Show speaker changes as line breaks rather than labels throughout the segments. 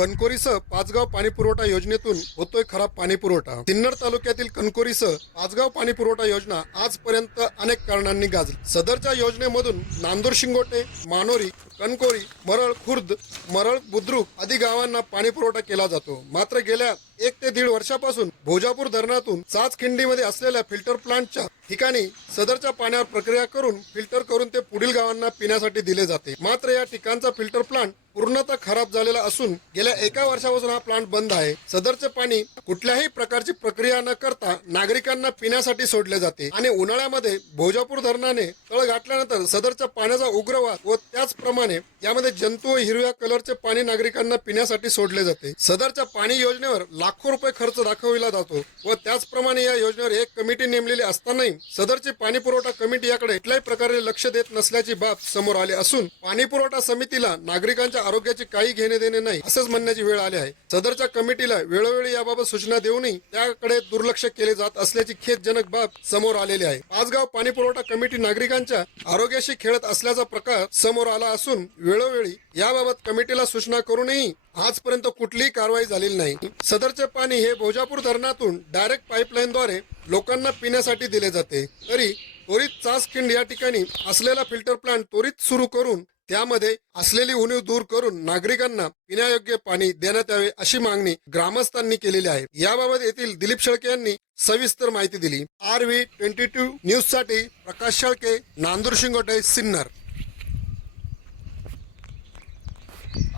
कणकोरीसह पाचगाव पाणी पुरवठा योजनेतून होतोय खराब पाणी पुरवठा सिन्नर तालुक्यातील कणकोरीसह पाचगाव पाणी पुरवठा योजना आजपर्यंत अनेक कारणांनी गाजली. सदरच्या योजनेमधून नांदूर शिंगोटे मानोरी कणकोरी मरळ खुर्द मरळ बुद्रुक आदी गावांना पाणी पुरवठा केला जातो. मात्र गेल्या एक ते दीड वर्षापासून भोजापूर धरणातून चाच खिंडीमध्ये असलेल्या फिल्टर प्लांटच्या ठिकाणी सदरच्या पाण्यावर प्रक्रिया करून फिल्टर करून ते पुढील गावांना पिण्यासाठी दिले जाते. मात्र या ठिकाणचा फिल्टर प्लांट पूर्णतः खराब झालेला असून गेल्या एका वर्षापासून हा प्लांट बंद आहे. सदरचे पाणी कुठल्याही प्रकारची प्रक्रिया न करता नागरिकांना पिण्यासाठी सोडले जाते आणि उन्हाळ्यामध्ये भोजापूर धरणाने तळ गाठल्यानंतर सदरच्या पाण्याचा उग्रवाद व त्याचप्रमाणे यामध्ये जंतू व हिरव्या कलरचे पाणी नागरिकांना पिण्यासाठी सोडले जाते. सदरच्या पाणी योजनेवर लाखो रुपये खर्च दाखविला जातो व त्याचप्रमाणे या योजनेवर एक कमिटी नेमलेली असतानाही सदरची पाणी पुरवठा कमिटी याकडे कुठल्याही प्रकारे लक्ष देत नसल्याची बाब समोर आली असून पाणी पुरवठा समितीला नागरिकांच्या आरोग्याची काही घेणे देणे नाही असंच म्हणण्याची वेळ आली आहे. सदरच्या कमिटीला वेळोवेळी याबाबत सूचना देऊनही त्याकडे दुर्लक्ष केले जात असल्याची खेदजनक बाब समोर आलेली आहे. पाचगाव पाणी पुरवठा कमिटी नागरिकांच्या आरोग्याशी खेळत असल्याचा प्रकार समोर आला असून वेळोवेळी याबाबत कमिटीला सूचना करूनही आजपर्यंत कुठलीही कारवाई झालेली नाही. सदरचे पाणी हे भोजापूर धरणातून डायरेक्ट पाईपलाईनद्वारे लोकांना पिण्यासाठी दिले जाते. तरी त्वरित चासखिंड या ठिकाणी असलेला फिल्टर प्लांट त्वरित सुरू करून त्यामध्ये असलेली उणीव दूर करून नागरिकांना पिण्यायोग्य पाणी देण्यात यावे अशी मागणी ग्रामस्थांनी केलेली आहे. याबाबत येथील दिलीप शेळके यांनी सविस्तर माहिती दिली. आर व्ही ट्वेंटी टू न्यूजसाठी प्रकाश शेळके नांदूर शिंगोटे सिन्नर.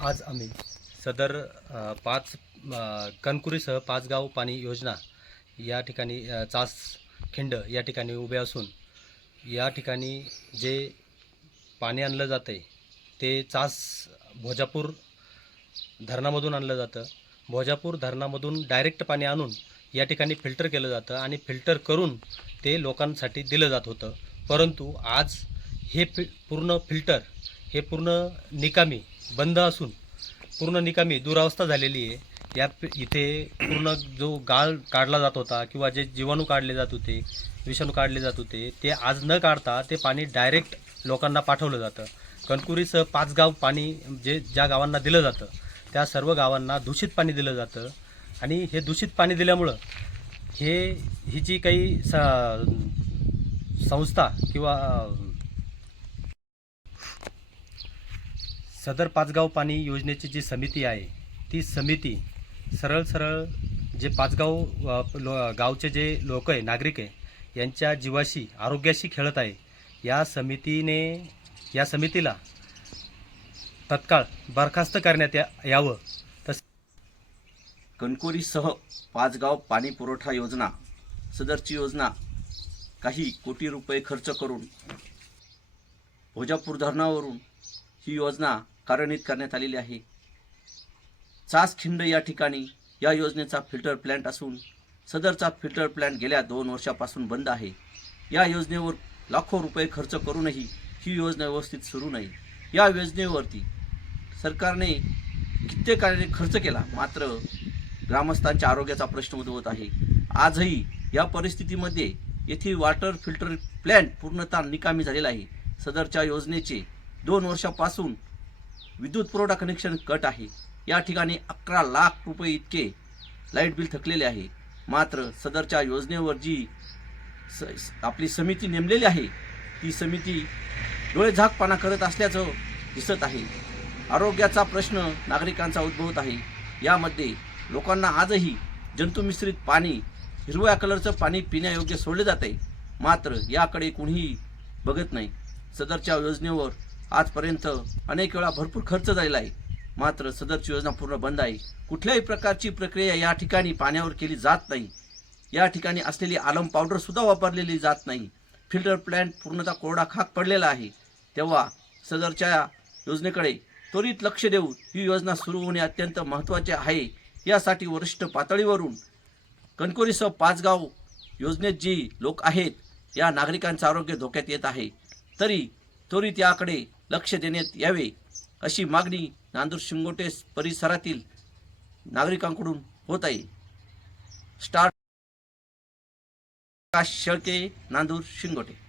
आज आम्ही सदर पाच कणकुरीसह पाच गाव पाणी योजना या ठिकाणी चास खिंड या ठिकाणी उभे असून या ठिकाणी जे पाणी आणलं जातं आहे ते चास भोजापूर धरणामधून आणलं जातं. भोजापूर धरणामधून डायरेक्ट पाणी आणून या ठिकाणी फिल्टर केलं जातं आणि फिल्टर करून ते लोकांसाठी दिलं जात होतं. परंतु आज हे फि पूर्ण फिल्टर हे पूर्ण निकामी बंद असून पूर्ण निकामी दुरावस्था झालेली आहे. या इथे पूर्ण जो गाळ काढला जात होता किंवा जे जीवाणू काढले जात होते विषाणू काढले जात होते ते आज न काढता ते पाणी डायरेक्ट लोकांना पाठवलं जातं. कणकुरीसह पाच गाव पाणी जे ज्या गावांना दिलं जातं त्या सर्व गावांना दूषित पाणी दिलं जातं. आणि हे दूषित पाणी दिल्यामुळं हे ही जी काही स संस्था किंवा सदर पाचगाव पाणी योजनेची जी समिती आहे ती समिती सरळ सरळ जे पाचगाव लो गावचे जे लोक आहे नागरिक आहे यांच्या जीवाशी आरोग्याशी खेळत आहे या समितीने या समितीला तत्काळ बरखास्त करण्यात या यावं. तस
कणकोरीसह पाचगाव पाणी पुरवठा योजना सदरची योजना काही कोटी रुपये खर्च करून भोजापूर धरणावरून ही योजना कार्यान्वित करण्यात आलेली आहे. चासखिंड या ठिकाणी या योजनेचा फिल्टर प्लॅन्ट असून सदरचा फिल्टर प्लॅन्ट गेल्या दोन वर्षापासून बंद आहे. या योजनेवर लाखो रुपये खर्च करूनही ही योजना व्यवस्थित सुरू नाही. या योजनेवरती सरकारने कित्येकाने खर्च केला. मात्र ग्रामस्थांच्या आरोग्याचा प्रश्न उद्भवत आहे. आजही या परिस्थितीमध्ये येथील वॉटर फिल्टर प्लॅन्ट पूर्णतः निकामी झालेला आहे. सदरच्या योजनेचे दोन वर्षापासून विद्युत पुरवठा कनेक्शन कट आहे. या ठिकाणी अकरा लाख रुपये इतके लाइट बिल थकलेले आहे. मात्र सदरच्या योजनेवर जी स आपली समिती नेमलेली आहे ती समिती डोळेझाकपणा करत असल्याचं दिसत आहे. आरोग्याचा प्रश्न नागरिकांचा उद्भवत आहे. यामध्ये लोकांना आजही जंतुमिश्रित पाणी हिरव्या कलरचं पाणी पिण्यायोग्य सोडले जाते. मात्र याकडे कुणीही बघत नाही. सदरच्या योजनेवर आजपर्यंत अनेक वेळा भरपूर खर्च झालेला आहे. मात्र सदरची योजना पूर्ण बंद आहे. कुठल्याही प्रकारची प्रक्रिया या ठिकाणी पाण्यावर केली जात नाही. या ठिकाणी असलेली आलम पावडरसुद्धा वापरलेली जात नाही. फिल्टर प्लॅन्ट पूर्णतः कोरडा खाक पडलेला आहे. तेव्हा सदरच्या योजनेकडे त्वरित लक्ष देऊन ही योजना सुरू होणे अत्यंत महत्त्वाचे आहे. यासाठी वरिष्ठ पातळीवरून कणकोरीसह पाचगाव योजनेत जी लोक आहेत या नागरिकांचं आरोग्य धोक्यात येत आहे. तरी त्वरित याकडे लक्ष देण्यात यावे अशी मागणी नांदूर शिंगोटे परिसरातील नागरिकांकडून होत आहे. स्टार शेळके नांदूर शिंगोटे.